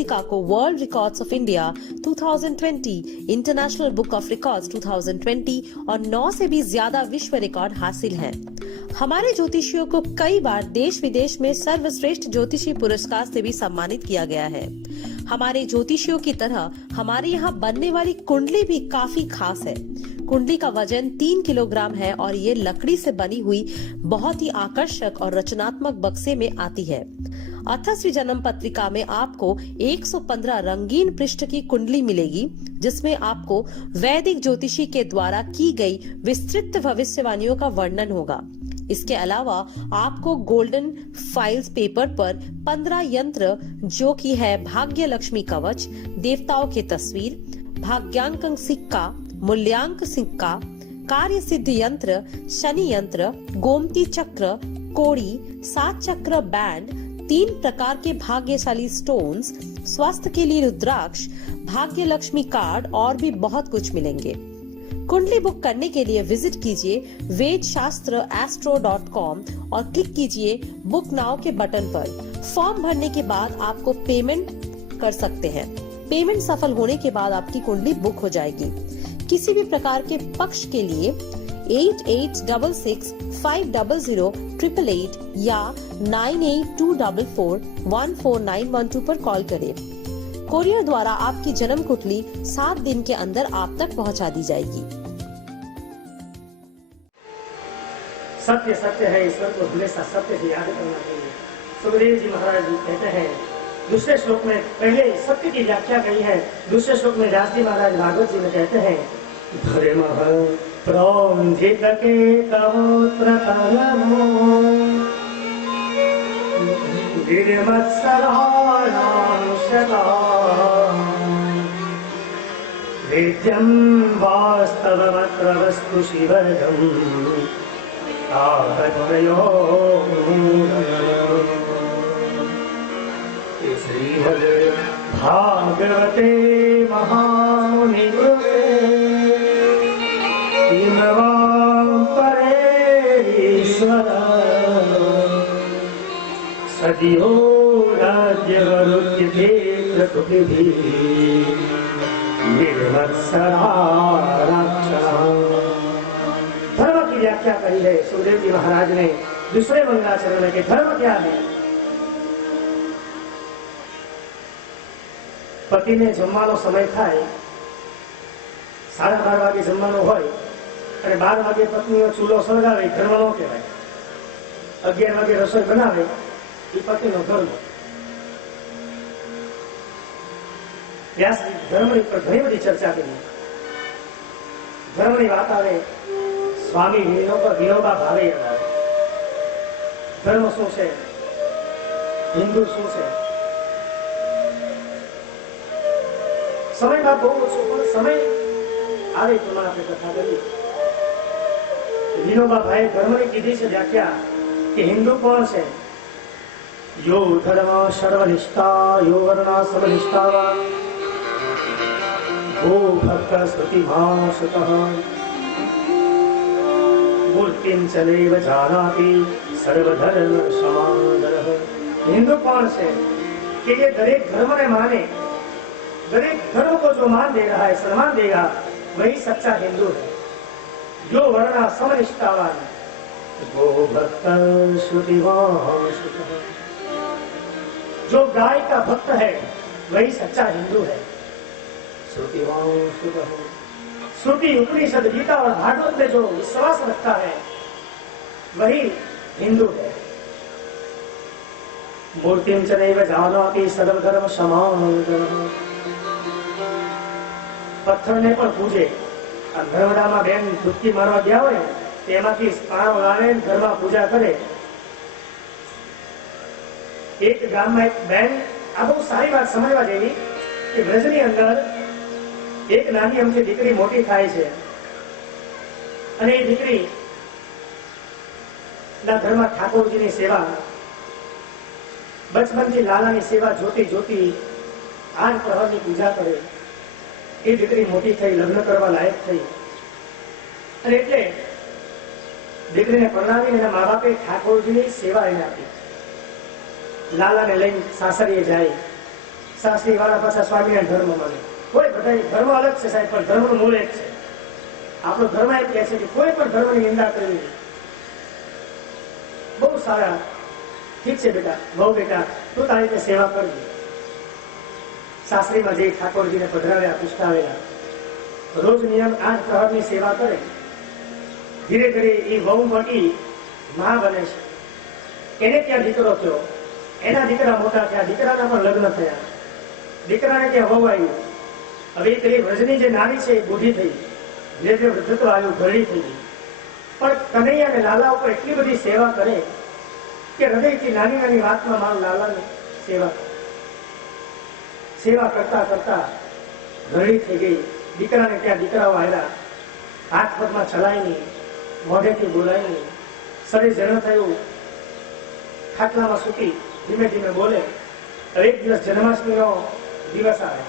पत्रिका को world records of India 2020, international book of records 2020 और 9 से भी ज्यादा विश्व रिकॉर्ड हासिल हैं। हमारे ज्योतिषियों को कई बार देश विदेश में सर्वश्रेष्ठ ज्योतिषी पुरस्कार से भी सम्मानित किया गया है। हमारे ज्योतिषियों की तरह हमारे यहाँ बनने वाली कुंडली भी काफी खास है। कुंडली का वजन 3 किलोग्राम है और ये लकड़ी से बनी हुई बहुत ही आकर्षक और रचनात्मक बक्से में आती है। अथर्वश्री जन्म पत्रिका में आपको 115 रंगीन पृष्ठ की कुंडली मिलेगी, जिसमें आपको वैदिक ज्योतिषी के द्वारा की गई विस्तृत भविष्यवाणियों का वर्णन होगा। इसके अलावा आपको गोल्डन फाइल्स पेपर पर 15 यंत्र, जो कि है भाग्य लक्ष्मी कवच, देवताओं की तस्वीर, भाग्यांक सिक्का, मूल्यांक सिक्का, कार्य सिद्ध यंत्र, शनि यंत्र, गोमती चक्र, कोड़ी, 7 चक्र बैंड, 3 प्रकार के भाग्यशाली स्टोन्स, स्वास्थ्य के लिए रुद्राक्ष, भाग्य लक्ष्मी कार्ड और भी बहुत कुछ मिलेंगे। कुंडली बुक करने के लिए विजिट कीजिए vedshastra.astro.com और क्लिक कीजिए बुक नाउ के बटन पर। फॉर्म भरने के बाद आपको पेमेंट कर सकते हैं। पेमेंट सफल होने के बाद आपकी कुंडली बुक हो जाएगी। किसी भी प्रकार के पक्ष के लिए 8866500888 या 9824414912 पर कॉल करें। कोरियर द्वारा आपकी जन्म कुंडली 7 दिन के अंदर आप तक पहुंचा दी जाएगी। सत्य सत्य है, ईश्वर को हमेशा सत्य की याद करना चाहिए। सुखदेव जी महाराज कहते हैं दूसरे श्लोक में, पहले सत्य की व्याख्या कही है, दूसरे श्लोक में व्यास जी महाराज भागवत जी में कहते हैं धर्म प्रोन्धित के कहोत्र तलमो वीर्यमत्सराणां शता वेद्यं वास्तवमत्र वस्तु शिवदम् श्रीमद् भागवते महामुनिकृते परेश्वर सदियो राज्यवरुच्यते प्रकृतिभिः निर्मत्सरा राक्षसा। धर्म की व्याख्या कही है सुखदेव जी महाराज ने दूसरे मंगलाचरण में। धर्म क्या है? पति ने जमવાનો समय થાય 12:30 વાગે જમવાનું હોય અને 12 વાગે પત્નીઓ ચૂલો સળગાવે, ધર્મ નો કહેવાય। 11 વાગે રસોઈ બનાવે, એ પતિનો ધર્મ। વ્યાસ ધર્મની પર ઘણી બધી ચર્ચા કરી। ધર્મની વાત આવે, સ્વામી વિનોબા ભાવે ધર્મ શું છે, હિન્દુ શું છે। समय बात बहुत समय आवे तो આપણે કથા કરી। વિનોબા ભાઈ ધર્મની કીધી છે વ્યાખ્યા કે હિન્દુ કોણ છે? यो धर्म सर्वनिष्ठा यो वर्णा समनिष्ठा वा वो भक्त स्तुतिभाषतः मूर्तिं च नैव जानाति सर्वधर्म समादरः। हिंदू कौन से कि ये दरेक धर्म ने माने, दरेक धर्म को जो मान दे रहा है, सम्मान देगा, वही सच्चा हिंदू है। जो वर्णा समनिष्ठावान वो भक्त श्रुतिभाषतः, जो गाय का भक्त है वही सच्चा हिंदू है। श्रुति उपनिषद गीता और भागवत में जो विश्वास रखता है वही हिंदू है। मूर्तिं च नैव जानाति सर्वधर्म समादरः। पत्थर ने पर पूजे। नर्मदा में बेन डुबकी मारवा गया हो तेमांथी पाणो लावे घर में पूजा करे। एक गाम में एक बेन आ बहुत सारी बात समझवा जेवी कि ब्रजनी अंदर एक नानी अमथी दीकरी मोटी थाय छे अने ए दीकरी ना घर में ठाकुरजी की सेवा बचपन थी लाला की सेवा जोती जोती आज प्रहर की पूजा करे। ए दीकरी मोटी थई लग्न करवा लायक थई अने एटले दीकरी ने परणावी एना माँ बापे ठाकुरजी की सेवा एने आपी। लाला ने लई सासरीए जाए, શાસ્ત્રી વાળા પાછા સ્વામિનારાયણ ધર્મ માને, કોઈ બધા ધર્મ અલગ છે સાહેબ, પણ ધર્મનું મૂળ એક છે. આપણો ધર્મ એમ કહે છે કે કોઈ પણ ધર્મની નિંદા કરવી. બહુ સારા, ઠીક છે બેટા, બહુ બેટા, તું તારી રીતે સેવા કરવી. શાસ્ત્રીમાં જે ઠાકોરજીને પધરાવ્યા, પુષ્ટાવેલા, રોજ નિયમ 8 પ્રહરની સેવા કરે. ધીરે ધીરે એ વહુ મોટી માં બને છે. એને ત્યાં દીકરો થયો, એના દીકરા મોટા થયા, દીકરાના પણ લગ્ન થયા, દીકરાને ત્યાં વહુ આવ્યું. હવે પેલી વ્રજની જે નારી છે એ બુઢી થઈ, જે વૃદ્ધત્વ આવ્યું, ઘરડી થઈ ગઈ. પણ કનૈયા અને લાલા ઉપર એટલી બધી સેવા કરે કે હૃદયથી નાની નાની વાતમાં મારું લાલાની સેવા કરતા કરતા ઘરડી થઈ ગઈ. દીકરાને ત્યાં દીકરાઓ આવ્યા, હાથ પગમાં ચલાય નહીં, મોઢેથી બોલાય નહીં, શરીર જણ થયું, ખાટલામાં સૂતી ધીમે ધીમે બોલે. એક દિવસ જન્માષ્ટમીનો દિવસ આવે,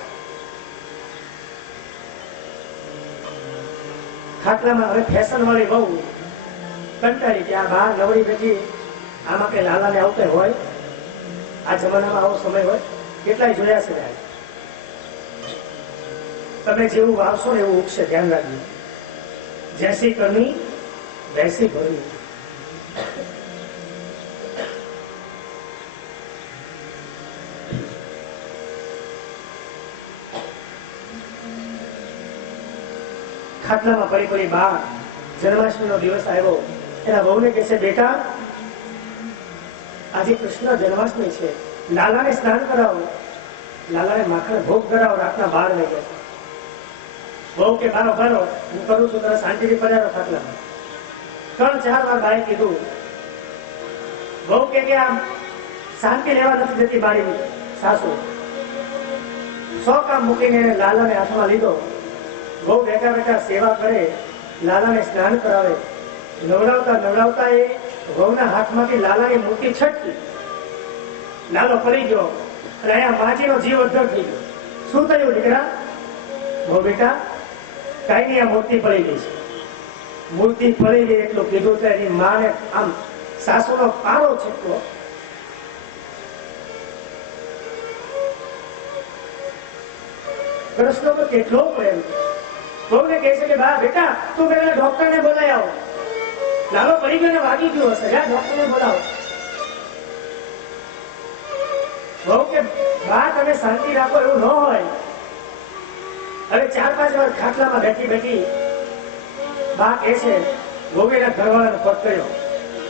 ખાટલામાં હવે ફેશન વાળી બહુ કંટાળી કે આ બહાર નવરી બેઠી, આમાં કઈ લાલાને આવું કઈ હોય? આ જમાનામાં આવો સમય હોય? કેટલાય જોયા છે. તમે જેવું વાવશો ને એવું ઉગશે, ધ્યાન રાખજો. જૈસી કરણી વૈસી ભરણી. ખાટલામાં પડી પડી બા જન્માષ્ટમીનો દિવસ આવ્યો, એના વહુને કહે છે, બેટા આજે કૃષ્ણ જન્માષ્ટમી છે, લાલાને સ્નાન કરાવો, લાલાને માખણ ભોગ કરાવો રાતના 12 વાગ્યા. બહુ કે બારો બારો હું કરું છું, તને શાંતિથી પધારો ખાટલામાં. 3-4 વાર બાએ કીધું. બહુ કે આમ શાંતિ લેવા નથી જતી મારી સાસુ. 100 કામ મૂકીને લાલાને હાથમાં લીધો. બહુ બેઠા બેઠા સેવા કરે, લાલાને સ્નાન કરાવે. નવડાવતા નવડાવતા એ વહુના હાથમાંથી લાલાની મૂર્તિ છટકી. લાલો પડી ગયો અને અહીંયા માજીનો જીવ અદ્ધર થઈ ગયો. શું થયું દીકરા? બહુ બેટા કઈ નહીં, આ મૂર્તિ પડી ગઈ છે. મૂર્તિ પડી ગઈ એટલું કીધું તો એની માને આમ સાસુનો પારો છટકો. કૃષ્ણ તો કેટલો પ્રેમ. બહુને કહે છે કે બા બેટા તું પેલા ડોક્ટરને બોલાવી આવો, લાલો પડી ગયો ને વાગી ગયો હશે, ડોક્ટરને બોલાવો. બહુ કે બા તમે શાંતિ રાખો, એવું ન હોય. હવે 4-5 વાર ખાટલામાં બેઠી બેઠી બા કહે છે, ગોગેના ઘરવાળાને પગ કર્યો,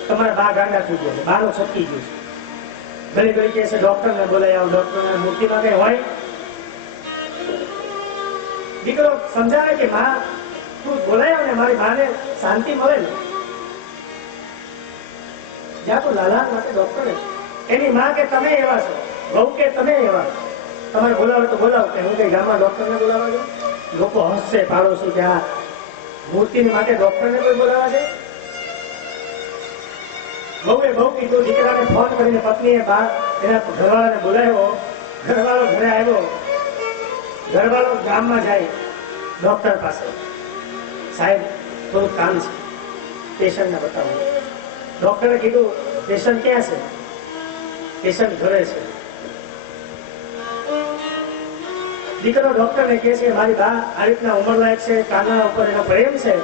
તમારા બા ગાંડા થઈ ગયા છે, બાનો છટકી ગયું છે. ઘણી ઘણી કહે છે ડોક્ટરને બોલાવી આવો, ડોક્ટરને મૂર્તિમાં કઈ હોય? દીકરો સમજાવે કે માં તું બોલાયો ને મારી માને શાંતિ મળે ને, જ્યાં તું લાલા માટે ડોક્ટર. એની માં કે તમે એવા છો, બહુ કે તમે એવા, તમારે બોલાવે તો બોલાવો, કે હું કઈ ગામમાં ડોક્ટરને બોલાવવા જાઉં? લોકો હસશે પાડોશી કે આ મૂર્તિની માટે ડોક્ટરને કોઈ બોલાવવા છે? બહુ કીધું. દીકરાને ફોન કરીને પત્નીએ બહાર એના ઘરવાળાને બોલાવ્યો. ઘરવાળો ઘરે આવ્યો. ઘરવાળો ગામમાં જાય ડોક્ટર પાસે, સાહેબ થોડું કામ છે, પેશન્ટને બતાવું. ડોક્ટરે કીધું પેશન્ટ ક્યાં છે? પેશન્ટ ઘરે છે. દીકરો ડોક્ટરને કહે છે મારી બા આ રીતના ઉંમરલાયક છે, કાના ઉપર એનો પ્રેમ છે,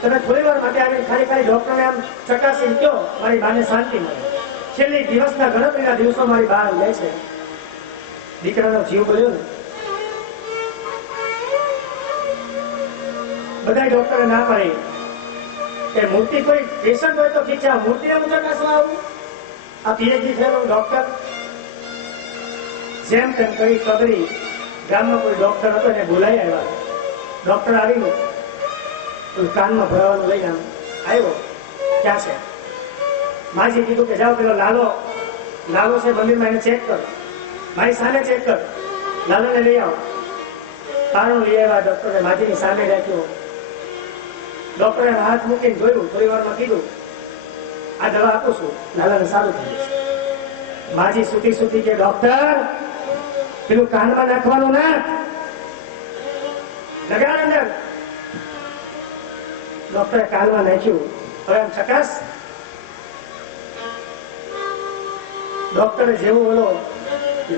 તમે થોડી વાર માટે આવીને ખાલી ડોક્ટરને આમ ચકાસી કહો, મારી બાને શાંતિ મળે. છેલ્લી દિવસના ગણતરીના દિવસો મારી બા લે છે. દીકરાનો જીવ બોલ્યો ને. બધા ડોક્ટરે ના પાડી કે મૂર્તિ કોઈ પેશન્ટ હોય તો ઠીક છે, મૂર્તિને હું ચકાસવા આવું? આ પીએચડી થયેલો ડોક્ટર જેમ તેમ કરી પગડી ગામમાં કોઈ ડોક્ટર હતો એને બોલાવી આવ્યા. ડોક્ટર આવીને કાનમાં ભરાવાનું લઈને આવ્યો. ક્યાં છે? માજી કીધું કે જાઓ પેલો લાલો છે મંદિરમાં, એને ચેક કર, મારી સામે ચેક કર, લાલોને લઈ આવો. પારણું લઈ આવ્યા. ડોક્ટરે માજીની સામે રાખ્યો. ડોક્ટરે હાથ મૂકીને જોયું, થોડી વારમાં કીધું આ દવા આપું છું, લાલાને સારું થઈ જશે. માજી સુતી કે ડોક્ટર પેલું કાનમાં નાખવાનું ના, લગાડ અંદર. ડોક્ટરે કાનમાં નાખ્યું. હવે આમ ચકાસ. ડોક્ટરે જેવું બોલો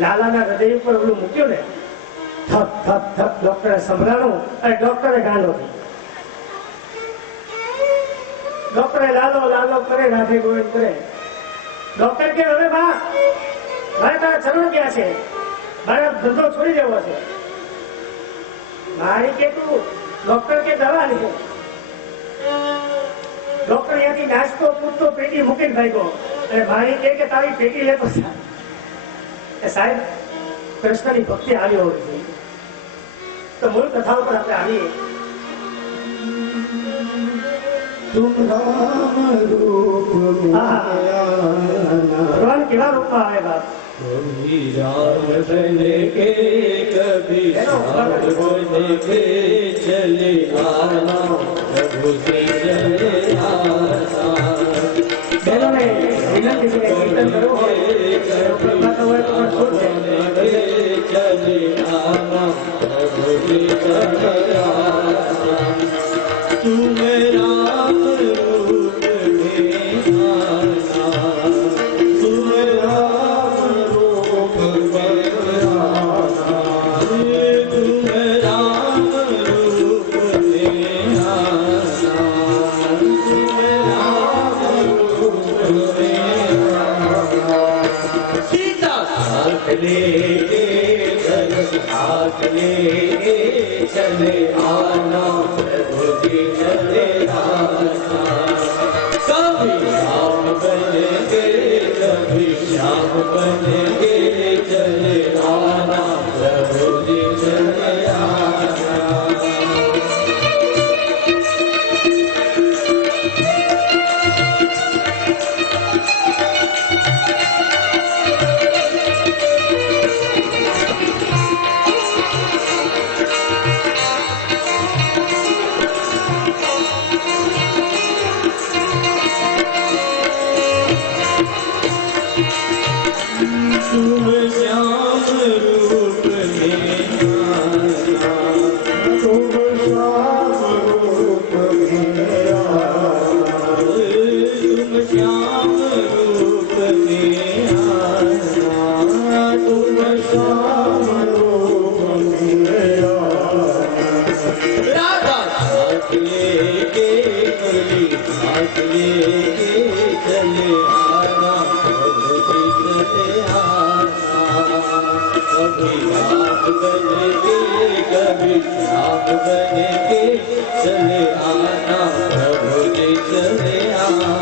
લાલાના હૃદય ઉપર ઓલું મૂક્યું ને, થપ થપ થપ ડોક્ટરે સંભળાણું અને ડોક્ટરે ગાંડો થઈ. ડોક્ટરે લાલો લાલો કરે, રાધે ગોવિંદ કરે. ડોક્ટર કે હવે બા મારે તારા ચરણ ક્યાં છે, મારે ધંધો છોડી દેવો છે. મારી કે તું ડોક્ટર કે દવા લીધો. ડોક્ટર અહીંયાથી નાસ્તો પૂરતો પેટી મૂકીને ભાગ્યો અને મારી કે તારી પેટી લેતો એ સાહેબ કૃષ્ણની ભક્તિ આવી હોવી જોઈએ. તો મૂળ કથા ઉપર આપણે આવીએ. तुम राम रूप ભગવાન કેવા રૂપમાં આવે બાપ? कभी राम बने के कभी श्याम बने के चले आना प्रभु से चले आना. બહેનોને વિનંતી છે, કીર્તન કરવું હોય તો પણ છૂટ છે. चले आना प्रभु से चले आना. तुम राम रूप में आना, तुम राम रूप में आना, तुम राम रूप में आना, तुम राम रूप में आना. सीता साथ लेके हाथ लेके चले आना प्रभु जी चले आना. कभी राम बनेंगे कभी श्याम बनेंगे चले आना प्रभु जी चले आना. तुम श्याम रूप में आना, तुम श्याम रूप में आना, तुम श्याम रूप में आना, तुम श्याम रूप में आना. राधा हाथ लेके कली हाथ लेके चले आना प्रभु जी चले आना. कभी राम बनेंगे कभी श्याम बनेंगे चले आना प्रभु जी चले आना.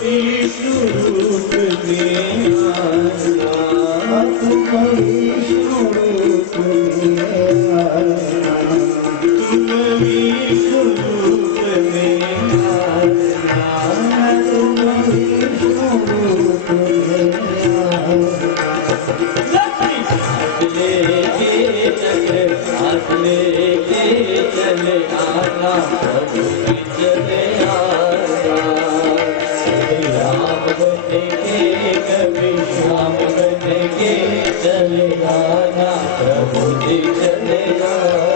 विष्णु रूप में आना, तुम विष्णु रूप में आना, तुम विष्णु रूप में आना, तुम विष्णु रूप में आना. लक्ष्मी हाथ लेके चले हाथ लेके चले आना प्रभु जी चले आना. राम बनेंगे कभी श्याम बनेंगे चले आना प्रभु जी चले आना.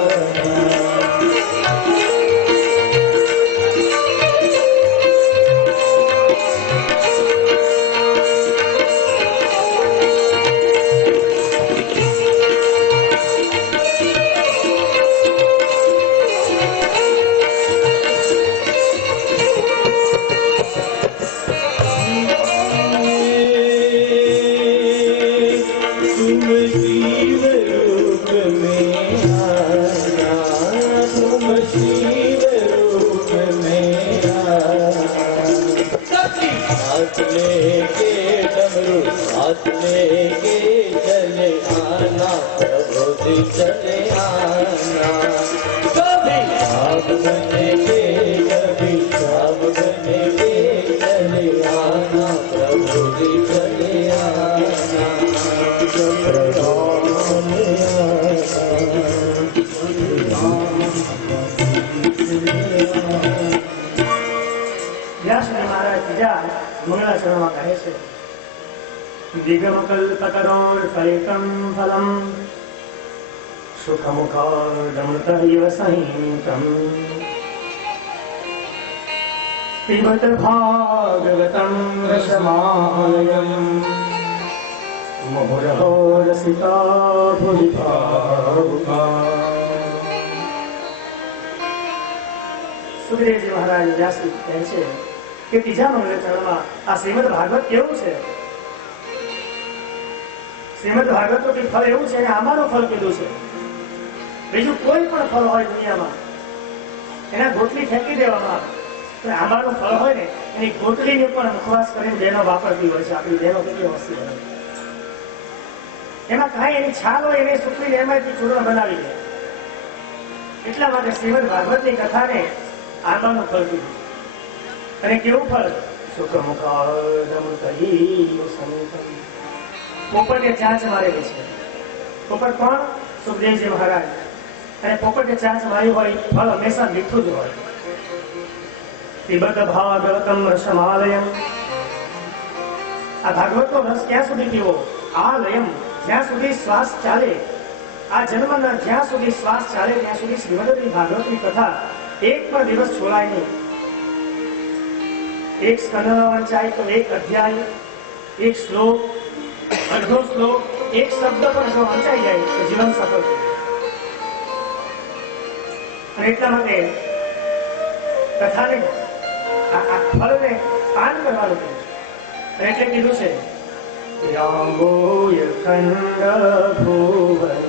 तुम शिव रूप में आना, तुम शिव रूप में आना. हाथ लेके डमरू हाथ लेके चले आना प्रभु जी चले आना. कभी राम बनेंगे कभी श्याम बनेंगे चले आना प्रभु जी चले आना. ત્યાં મંગળાચરણમાં કહે છે દિગમકલ્પતરોર્ફલિતં ફલમ સુખમુખાદમૃતૈવ સંહિતમ પિબત ભાગવતં રસમાલયં મુહુરહો રસિકા ભુવિ ભાવુકા. સુખદેવજી મહારાજ વ્યાસજી કહે છે કે ત્રીજા મંગળચરણમાં આ શ્રીમદ ભાગવત કેવું છે? શ્રીમદ ભાગવત નું ફળ એવું છે કે આંબાનું ફળ કીધું છે. બીજું કોઈ પણ ફળ હોય દુનિયામાં એના ગોટલી ફેંકી દેવામાં આવે, પણ આંબાનું ફળ હોય ને એની ગોટલીને પણ મુખવાસ કરીને બહેનો વાપરતી હોય છે. આપણી બહેનો કેટલી વસ્તુ હોય એમાં કાંઈ એની છાલ હોય એને સૂકવીને એમાંથી ચૂર્ણ બનાવી દે. એટલા માટે શ્રીમદ ભાગવતની કથાને આંબાનું ફળ કીધું. અને કેવું ફળ? પોપટે ચાંચ મારેલી છે. પોપટ કોણ? સુખદેવજી મહારાજ. અને પોપટે ચાંચ મારી હોય ફળ હંમેશા મીઠું જ હોય. પિબત ભાગવતમ રસમાલયમ. આ ભાગવતનો રસ ક્યાં સુધી પીવો? આ લયમ, જ્યાં સુધી શ્વાસ ચાલે, આ જન્મના જ્યાં સુધી શ્વાસ ચાલે ત્યાં સુધી શ્રીમદ ભાગવતની કથા એક પણ દિવસ છોડાય નહીં. એક સ્કંદ વંચાય તો એક અધ્યાય, એક શ્લોક, અડધો શ્લોક, એક શબ્દ પણ જો વંચાઈ જાય તો જીવન સફળ છે. અને એટલા માટે કથાને આ ફળને પાન કરવાનું કહે છે. અને એટલે કીધું છે રામોય ખંડ ભુવન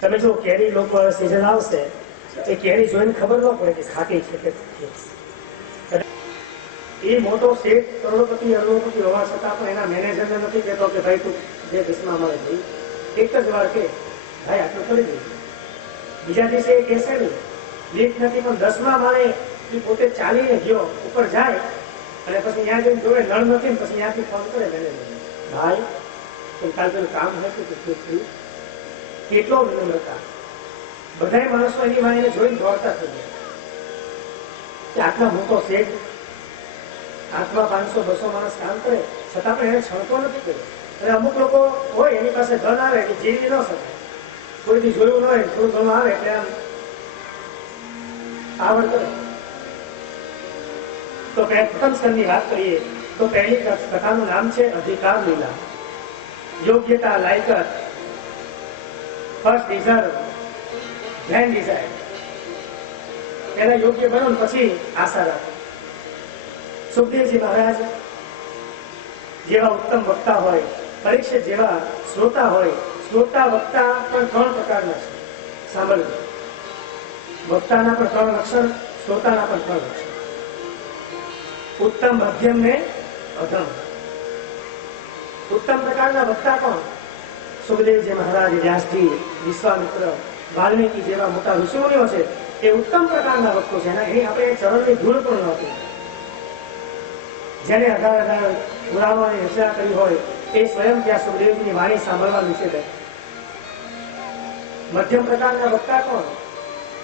તમે જો કેરી લોકો સીઝન આવશે એ કેરી જોઈને ખબર ન પડે કે ખાટી છે કે એ મોટો શેઠ કરોડપતિ અરબપતિ હોવા છતાં પણ એના મેનેજરને નથી કહેતો કે ભાઈ તું જે દસમા મળે છે એક જ વાર કે ભાઈ આટલું કરી દઈશ. બીજા દિવસે એ કહેશે ને લીક નથી પણ 10મા માળે એ પોતે ચાલીને ગયો ઉપર જાય અને પછી ત્યાં જઈને જોવે નળ નથી ને પછી ત્યાંથી ફોન કરે મેનેજર, ભાઈ કાલ પેલું કામ હતું તો કેટલો વિલંબ હતા. બધાય માણસો એની વાણીને જોઈને દોડતા થઈ ગયા કે આટલા મોટો શેઠ, હાથમાં 500-200 માણસ કામ કરે છતાં પણ એને છણતો નથી કર્યો. અને અમુક લોકો હોય એની પાસે ધન આવે કે જીવી ન શકે, કોઈથી જોયું ન હોય, થોડું ઘણું આવે એટલે આમ આવડ કરે. તો પ્રથમ સ્કંદની વાત કરીએ તો પહેલી કથાનું નામ છે અધિકાર લીલા. યોગ્યતા, લાયકાત, ફર્સ્ટ ડિઝર્વ, ધેન ડિઝાયર. પહેલા યોગ્ય બનો ને પછી આશા રાખો. સુખદેવજી મહારાજ જેવા ઉત્તમ વક્તા હોય, પરીક્ષિત જેવા શ્રોતા હોય. શ્રોતા વક્તા પણ 3 પ્રકારના છે, સાંભળજો. વક્તાના પણ 3 લક્ષણ, શ્રોતાના પણ 3 લક્ષણ. ઉત્તમ, મધ્યમ ને અધમ. ઉત્તમ પ્રકારના વક્તા કોણ? સુખદેવજી મહારાજ, વ્યાસજી, વિશ્વામિત્ર, વાલ્મીકી જેવા મોટા ઋષિમુનિઓ છે એ ઉત્તમ પ્રકારના વક્તો છે. એની આપણે ચરણની ધૂળ પણ નહોતી. જેને 18,000 પુરાણોની રચના કરી હોય એ સ્વયં ત્યાં સુખદેવજીની વાણી સાંભળવા નીચે ગઈ. મધ્યમ પ્રકારના વક્તા કોણ?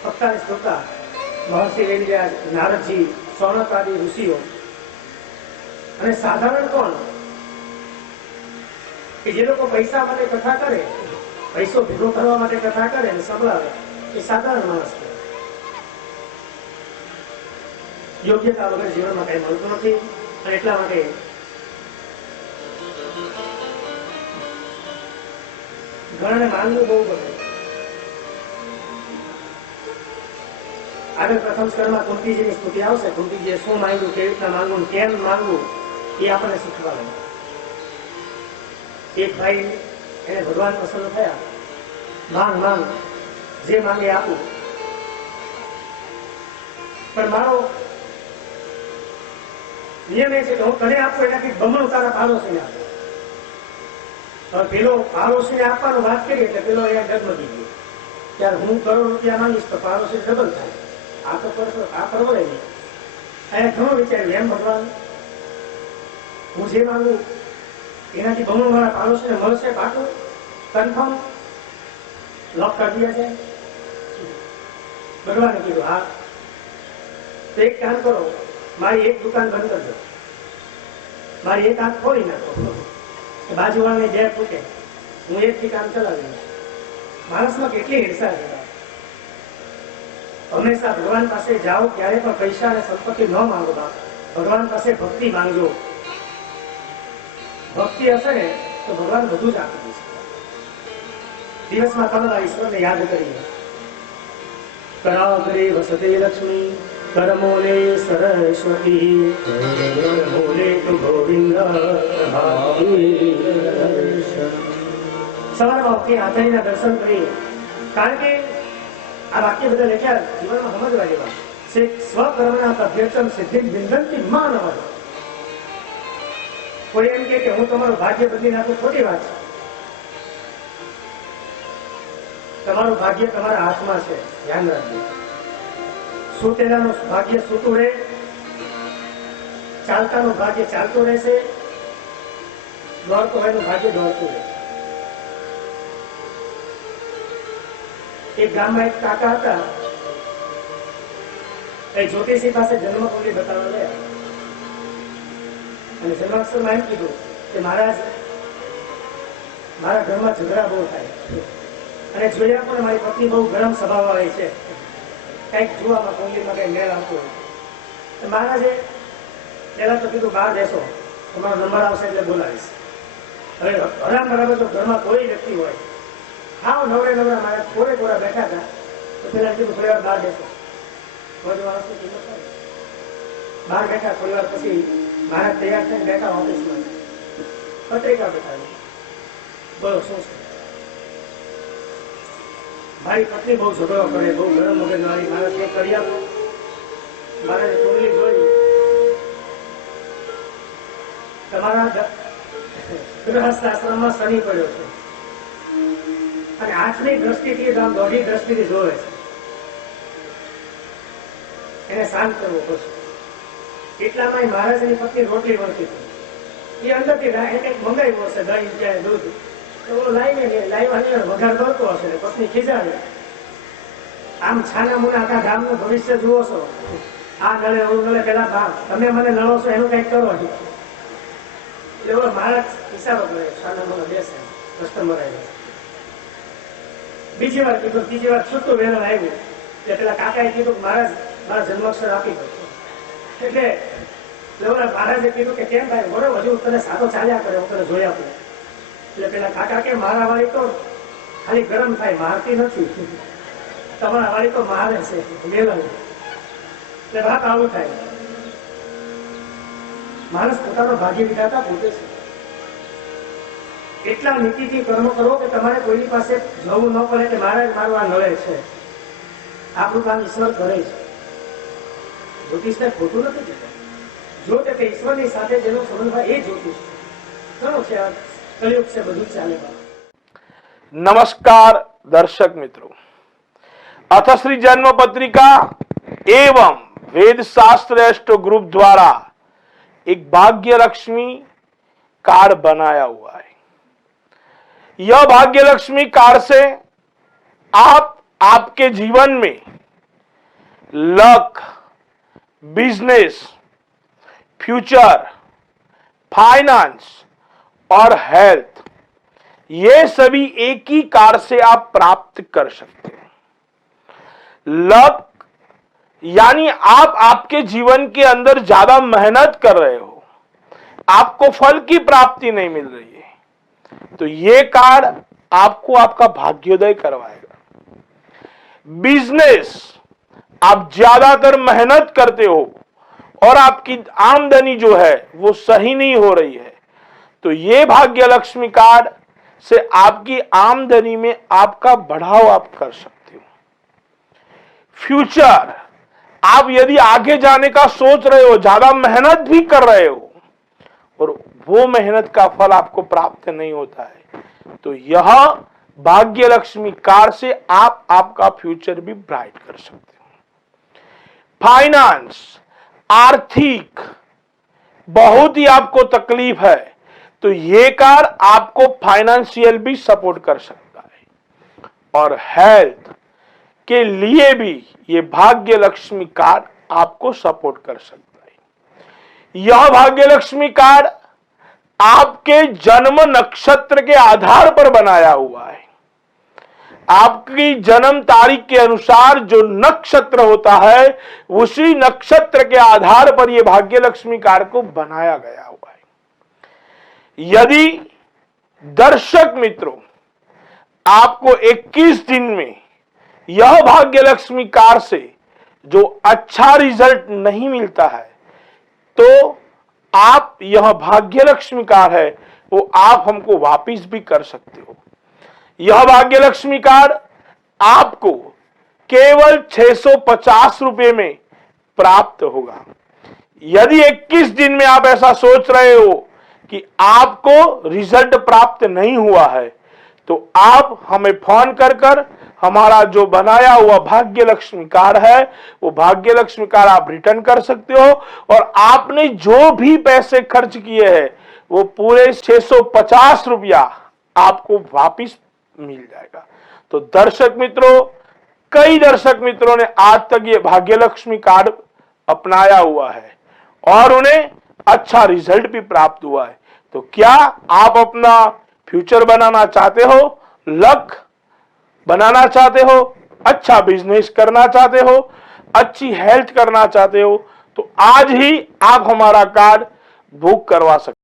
વક્તા અને શ્રોતા મહર્ષિ વેદવ્યાસ, નારદજી, સૌનક આદિ ઋષિઓ. અને સાધારણ કોણ? કે જે લોકો પૈસા માટે કથા કરે, પૈસો ભેગો કરવા માટે કથા કરે અને સંભળાવે, એ સાધારણ માણસ છે. યોગ્યતા વગર જીવનમાં કઈ મળતું નથી. અને એટલા માટે ઘણાને માનવું બહુ ગમે. આગળ પ્રથમ સ્તરમાં કુંતીજીની સ્તુતિ આવશે. કુંતીજીએ શું માંગ્યું, કેવી રીતના માંગવું, કેમ માંગવું એ આપણને શીખવાડે. એક ભાઈ એને ભગવાન પસંદ થયા. માંગ માંગ, જે માંગે આપું, પણ મારો નિયમ એ છે કે હું તને આપું એનાથી બમણું તારા પાડોશીને આપું. હવે પેલો પાડોશીને આપવાનો વાત કરીએ એટલે પેલો અહીંયા ડગમગી ગયો. ત્યારે હું કરોડ રૂપિયા માંગીશ તો પાડોશી ડબલ થાય. આ તો આ પરવડે નહીં. અહીંયા ઘણું વિચાર્યું, એમ ભગવાન હું જે માંગુ એનાથી બમણું મારા પાડોશીને મળશે, પાકું કન્ફર્મ લોક કરી દે છે. ભગવાને કીધું હા, તો એક કામ કરો, મારી એક દુકાન બંધ કરજો, મારી એક હાથ ખોલી નાખો, બાજુવાળાની 2 ફૂટે, હું એકથી કામ ચલાવી. માણસમાં કેટલી હિંસા છે. હંમેશા ભગવાન પાસે જાઓ ત્યારે પણ પૈસા અને સંપત્તિ ન માંગો. ભગવાન પાસે ભક્તિ માંગજો. ભક્તિ હશે ને તો ભગવાન બધું જ આપી દેશે. દિવસમાં 3 વાર ઈશ્વરને યાદ કરીએ. કરાગ્રે વસતે લક્ષ્મી, કરમોલે સરસ્વતી, કરમોલે તુ ગોવિંદ. સવારમાં ઉઠી આચાર્યના દર્શન કરીએ. કારણ કે આ વાક્ય બધા લખ્યા જીવનમાં સમજવા જેવા. સ્વકર્મના તભ્યક્ષમ સિદ્ધિ બિંદંતી માનવ. કોઈ એમ કે હું તમારું ભાગ્ય બદલી નાખું, ખોટી વાત છે. તમારું ભાગ્ય તમારા હાથમાં છે, ધ્યાન રાખજો. સુતેલાનું ભાગ્ય સૂતું રહે, ચાલતાનું ભાગ્ય ચાલતું રહેશે, દોડતું હોય નું ભાગ્ય દોડતું રહે. એક ગામમાં એક કાકા હતા. એ જ્યોતિષી પાસે જન્મકુંડલી બતાવવા ગયા અને જન્માક્ષરમાં એમ કીધું કે મહારાજ, મારા ઘરમાં ઝઘડા બહુ થાય અને જોયા પણ મારી પત્ની બહુ ગરમ સ્વભાવ હોય છે. કઈક જોવામાં કુંડલીમાં કઈ મેળ આવતો હોય. મહારાજે પહેલા તો કીધું બહાર બેસો, તમારો નંબર આવશે એટલે બોલાવીશ. હવે હરામ બરાબર જો ઘરમાં કોઈ વ્યક્તિ હોય, હાવ નવરે નવરા મારા કોરે બેઠા હતા, તો પેલા કીધું થોડી વાર બહાર બેસો. બહાર બેઠા થોડી વાર પછી મહારાજ તૈયાર થઈને બેઠા ઓફિસમાં, પત્રિકા બેઠા. બોલો શું છે? મારી પત્ની બહુ ઝઘડો કરે, બહુ ગરમ મગજ વાળી, મારે કંઈ કરી આપો. મારે કુંડલી જોઈ, તમારા ગૃહસ્થ આશ્રમમાં શનિ પડ્યો છે અને 8મી દ્રષ્ટિથી આમ 2.5 દ્રષ્ટિથી જોવે છે. એને શાંત કરવો પડશે. એટલામાં મહારાજની પત્ની રોટલી વળતી હતી. એ અંદરથી એને કંઈક મંગાવ્યું હશે, દહીં ક્યાંય દૂધ, તો લાવીને વઘાર કરતો હશે ને પત્ની ખીજાવે. આમ છાના મુના આખા ગામનું ભવિષ્ય જુઓ છો, આ નળે ઓલું નળે, પેલા તમે મને નળો છો એનું કંઈક કરો. એટલે મારા હિસાબો કરે, છાના મુના બેસે, કસ્ટમર આવ્યો, બીજી વાર કીધું, ત્રીજી વાર છૂટું વેલણ આવ્યું એટલે પેલા કાકાએ કીધું મારા જન્માક્ષર આપી દો. એટલે મહારાજે કીધું કે કેમ ભાઈ બરોબર, હજુ તને સાતો ચાલ્યા કરે, હું તને જોયા કરું. એટલે પેલા કાકા કે મારા વાળી તો ખાલી ગરમ થાય, મારતી નથી, તમારા વાળી તો મારે છે વેલણ. એટલે વાત આવું થાય. માણસ પોતાનો ભાગ્ય વિધાતા પોતે છે. એટલા નીતિથી કર્મ કરો કે તમારે કોઈની પાસે જવું ન પડે કે મારે મારું આ નળે છે. આપણું કામ ઈશ્વર કરે છે. જ્યોતિષને ખોટું નથી કહેતા. જો તે ઈશ્વરની સાથે જેનો સંબંધ હોય એ જ્યોતિષ ઘણો છે. કલયુગ છે, બધું ચાલે. नमस्कार दर्शक मित्रों, अथश्री जन्म पत्रिका एवं वेद शास्त्र एस्ट्रो ग्रुप द्वारा एक भाग्य लक्ष्मी कार्ड बनाया हुआ है। यह भाग्य लक्ष्मी कार्ड से आप आपके जीवन में लक, बिजनेस, फ्यूचर, फाइनेंस और हेल्थ, ये सभी एक ही कार्ड से आप प्राप्त कर सकते हैं। लक यानी आप आपके जीवन के अंदर ज्यादा मेहनत कर रहे हो, आपको फल की प्राप्ति नहीं मिल रही है, तो ये कार्ड आपको आपका भाग्योदय करवाएगा। बिजनेस, आप ज्यादातर मेहनत करते हो और आपकी आमदनी जो है वो सही नहीं हो रही है, तो ये भाग्य लक्ष्मी कार्ड से आपकी आमदनी में आपका बढ़ाव आप कर सकते हो। फ्यूचर, आप यदि आगे जाने का सोच रहे हो, ज्यादा मेहनत भी कर रहे हो और वो मेहनत का फल आपको प्राप्त नहीं होता है, तो यह भाग्य लक्ष्मी कार्ड से आप आपका फ्यूचर भी ब्राइट कर सकते हो। फाइनेंस, आर्थिक बहुत ही आपको तकलीफ है, तो ये कार्ड आपको फाइनेंशियल भी सपोर्ट कर सकता है। और हेल्थ के लिए भी ये भाग्य लक्ष्मी कार्ड आपको सपोर्ट कर सकता है। यह भाग्य लक्ष्मी कार्ड आपके जन्म नक्षत्र के आधार पर बनाया हुआ है। आपकी जन्म तारीख के अनुसार जो नक्षत्र होता है, उसी नक्षत्र के आधार पर यह भाग्य लक्ष्मी कार्ड को बनाया गया हुआ है। यदि दर्शक मित्रों आपको 21 दिन में यह भाग्य लक्ष्मी कार्ड से जो अच्छा रिजल्ट नहीं मिलता है, तो आप यह भाग्य लक्ष्मी कार्ड है वो आप हमको वापिस भी कर सकते हो। यह भाग्य लक्ष्मी कार्ड आपको केवल 650 रुपए में प्राप्त होगा। यदि 21 दिन में आप ऐसा सोच रहे हो कि आपको रिजल्ट प्राप्त नहीं हुआ है, तो आप हमें फोन कर हमारा जो बनाया हुआ भाग्य लक्ष्मी कार्ड है वो भाग्य लक्ष्मी कार्ड आप रिटर्न कर सकते हो, और आपने जो भी पैसे खर्च किए हैं वो पूरे 650 रुपया आपको वापिस मिल जाएगा। तो दर्शक मित्रों, कई दर्शक मित्रों ने आज तक ये भाग्य लक्ष्मी कार्ड अपनाया हुआ है और उन्हें अच्छा रिजल्ट भी प्राप्त हुआ है। तो क्या आप अपना फ्यूचर बनाना चाहते हो, लक बनाना चाहते हो, अच्छा बिजनेस करना चाहते हो, अच्छी हेल्थ करना चाहते हो, तो आज ही आप हमारा कार्ड बुक करवा सकते हो।